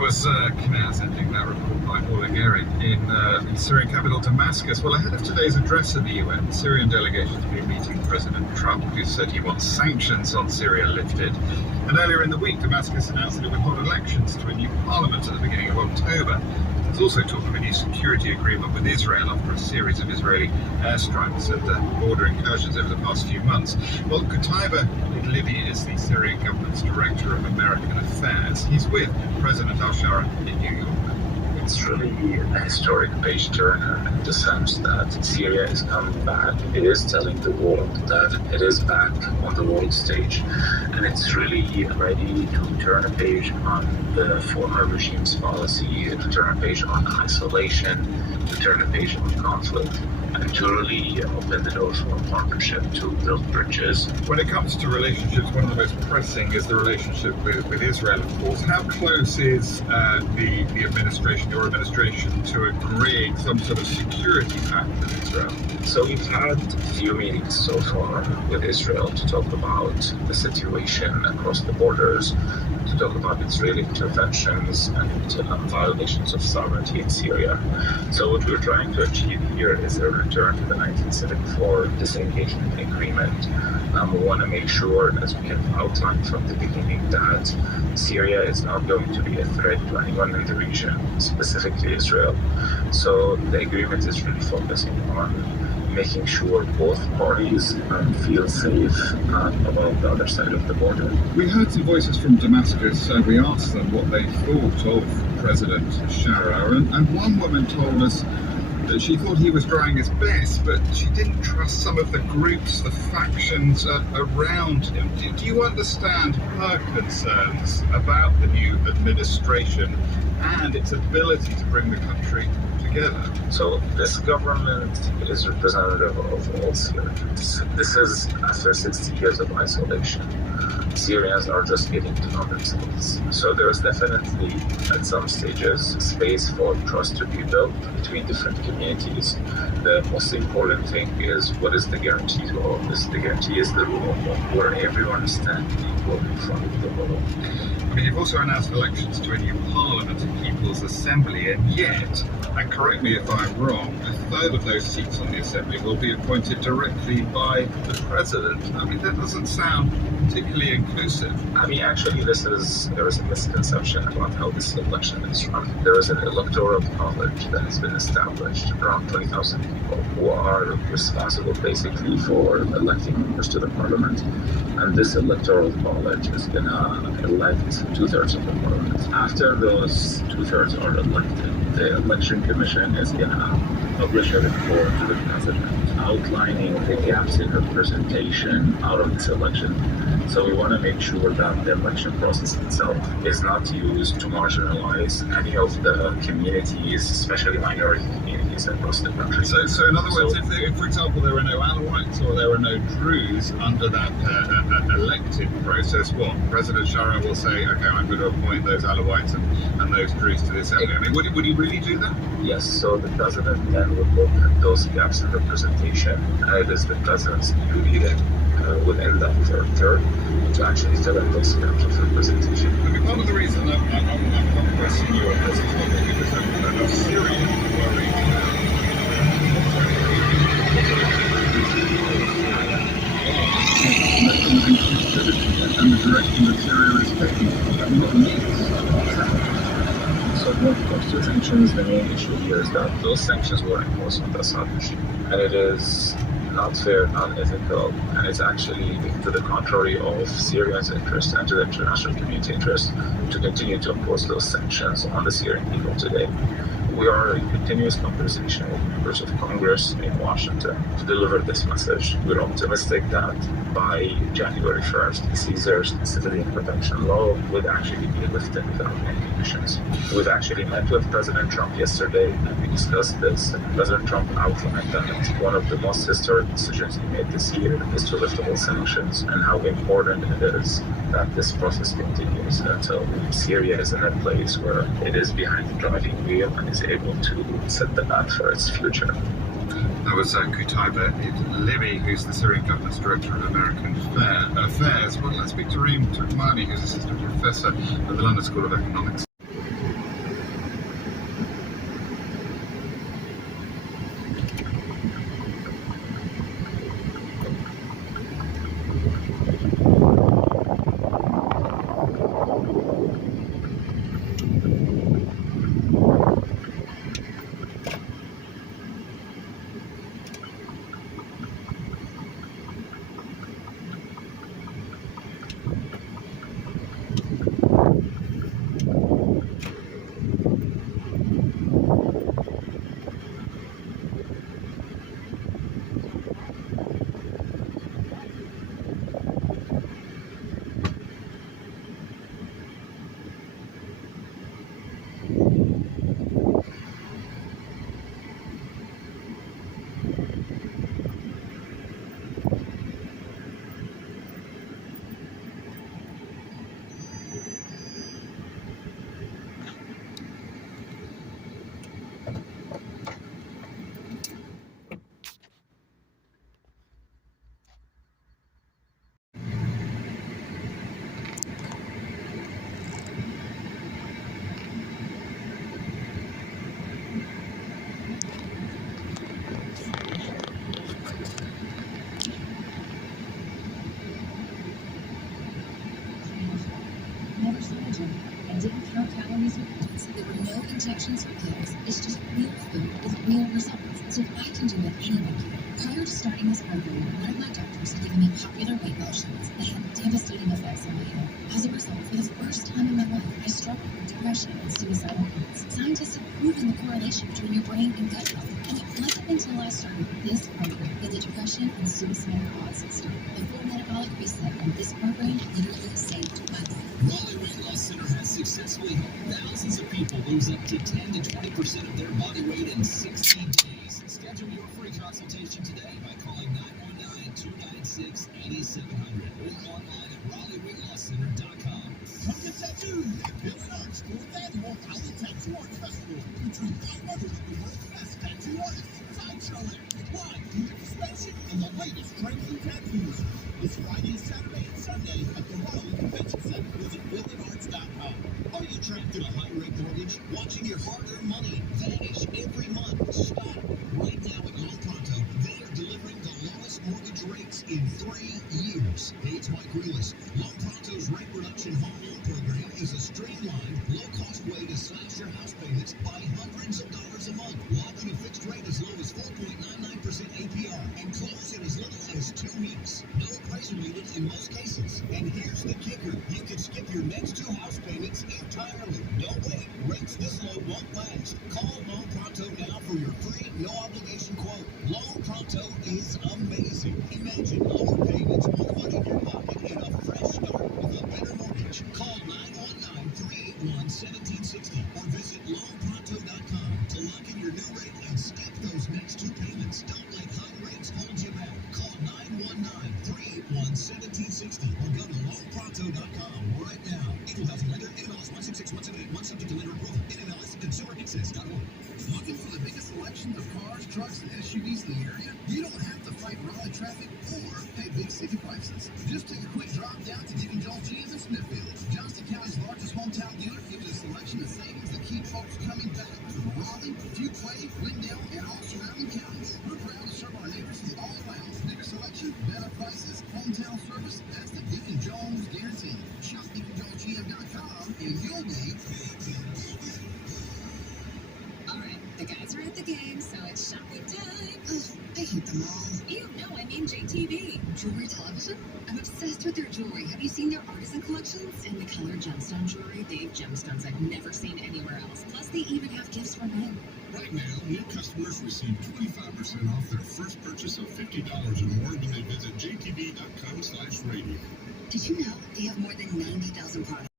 That was Knaz ending that report by Ola Geri in the Syrian capital Damascus. Well, ahead of today's address at the UN, the Syrian delegation has been meeting President Trump, who said he wants sanctions on Syria lifted. And earlier in the week, Damascus announced that it would hold elections to a new parliament at the beginning of October. There's also talk of a new security agreement with Israel after a series of Israeli airstrikes and border incursions over the past few months. Well, Qutaiba Libby is the Syrian government's Director of American Affairs. He's with President al-Shara in New York. It's really a historic page turner in the sense that Syria is coming back. It is telling the world that it is back on the world stage, and it's really ready to turn a page on the former regime's policy, to turn a page on isolation, to turn a page on conflict, and to really open the door for a partnership to build bridges. When it comes to relationships, one of the most pressing is the relationship with Israel, of course. How close is the administration, your administration, to agreeing some sort of security pact with Israel? So we've had a few meetings so far with Israel to talk about the situation across the borders, to talk about Israeli interventions and violations of sovereignty in Syria. So what we're trying to achieve here is a return to the 1974 disengagement agreement. We want to make sure, as we have outlined from the beginning, that Syria is not going to be a threat to anyone in the region, specifically Israel. So the agreement is really focusing on making sure both parties feel safe about the other side of the border. We heard some voices from Damascus, so we asked them what they thought of President Shara, and one woman told us that she thought he was trying his best, but she didn't trust some of the groups, the factions around him. Do you understand her concerns about the new administration and its ability to bring the country together? So this government is representative of all Syrians. This is after 60 years of isolation. Syrians are just getting to know themselves. So there's definitely, at some stages, space for trust to be built between different communities. The most important thing is, what is the guarantee to all of this? The guarantee is the rule of law, where everyone is standing equal in front of the law. I mean, you've also announced elections to a new parliament and People's Assembly, and yet, and correct me if I'm wrong, a third of those seats on the Assembly will be appointed directly by the President. I mean, that doesn't sound particularly inclusive. I mean, actually, there is a misconception about how this election is run. There is an electoral college that has been established, around 20,000 people, who are responsible basically for electing members to the parliament. And this electoral college is going to elect 2/3 of the parliament. After those 2/3 are elected, the election commission is going to publish a report to the president outlining the gaps in representation out of this election. So we want to make sure that the election process itself is not used to marginalize any of the communities, especially minority communities across the country. So in other words, if for example, there are no Alawites or there are no Druze under that elected process, what? President Shara will say, okay, I'm going to appoint those Alawites and those Druze to the Assembly. I mean, would he really do that? Yes, so the president then would look at those gaps in representation, and it is the president's duty within that third to actually fill in those gaps of representation. I mean, part of the reason I'm pressing you on this is not because there are Syrians worried and the direction that Syria is taking. What needs? So when it comes to sanctions, the main issue here is that those sanctions were imposed on the Assad regime, and it is not fair, not ethical, and it's actually to the contrary of Syrians' interest and to the international community interest to continue to impose those sanctions on the Syrian people today. We are in continuous conversation with members of Congress in Washington to deliver this message. We're optimistic that by January 1st, Caesar's civilian protection law would actually be lifted without any conditions. We've actually met with President Trump yesterday and we discussed this. President Trump outlined that one of the most historic decisions he made this year is to lift all sanctions, and how important it is that this process continues until Syria is in a place where it is behind the driving wheel and is able to set the path for its future. That was Qutaiba Libby, who's the Syrian government's Director of American Affairs. Well, let's speak to Reem Turkmani, who's Assistant Professor at the London School of Economics. portion. I didn't count calories or points. There were no injections or pills. It's just real food with real results. So if I can do it, anyone can. Prior to starting this program, one of my doctors had given me popular weight lotions that had devastating effects on my health. As a result, for the first time in my life, I struggled with depression and suicidal thoughts. Scientists have proven the correlation between your brain and gut health. And it wasn't until I started this program that the depression and suicide cause stopped. The full metabolic reset on this program literally saved my life. Raleigh Weight Loss Center has successfully helped thousands of people lose up to 10 to 20% of their body weight in 60 days. Schedule your free consultation today by calling 919-296-8700 or online at RaleighWeightLossCenter.com. Come get tattooed at Bill and Art's 4th Annual Valley Tattoo Art Festival, featuring 500 of the world's best tattoo artists, sideshowing, live human suspension, and the latest trends in tattoos. This Friday, Saturday, and Sunday at the Raleigh Convention Center. Visit BillAndArts.com. Are you trapped in a high-rate mortgage, watching your hard-earned money vanish every month? Stop. Right now at Loan Pronto, they are delivering the lowest mortgage rates in 3 years. Hey, it's Mike Reelis. Loan Pronto's rate reduction home loan program is a streamlined, low-cost way to slash your house payments by hundreds of dollars a month. Lock in a fixed rate as low as 4.99% APR and close in as little as 2 weeks. No appraisal needed in most cases. And here's the kicker. You can skip your next 2 house payments entirely. Don't wait. Rates this low won't last. Call Loan Pronto now for your free, no-obligation quote. Loan Pronto is amazing. Imagine lower payments, more money in your pocket, and a fresh start with a better mortgage. Call 919-381-1760 or visit loanpronto.com to lock in your new rate and skip those next 2 payments. Don't let high rates hold you back. Call 919-381-1760 or go to loanpronto.com right now. Equal housing lender, NMLS 166178, subject to lender approval. NMLS consumeraccess.org. Looking for the biggest selection of cars, trucks, and SUVs in the area? You don't have to fight Raleigh traffic or pay big city prices. Just take a quick drop down to Dick and Joel G's in Smithfield. Johnston County's largest hometown dealer gives you a selection of savings that keep folks coming back to Raleigh, Fuquay, Glendale, and all surrounding counties. We're proud to serve our neighbors from all around. Bigger selection, better prices, hometown service. That's the Dick and Joel's guarantee. Shop DickandJoelGM.com and you'll be The guys are at the game, so it's shopping time. Ugh, I hate them all. You know I mean JTV. Jewelry television? I'm obsessed with their jewelry. Have you seen their artisan collections? And the colored gemstone jewelry? They have gemstones I've never seen anywhere else. Plus, they even have gifts for men. Right now, new customers receive 25% off their first purchase of $50 or more when they visit jtv.com/radio. Did you know they have more than 90,000 products?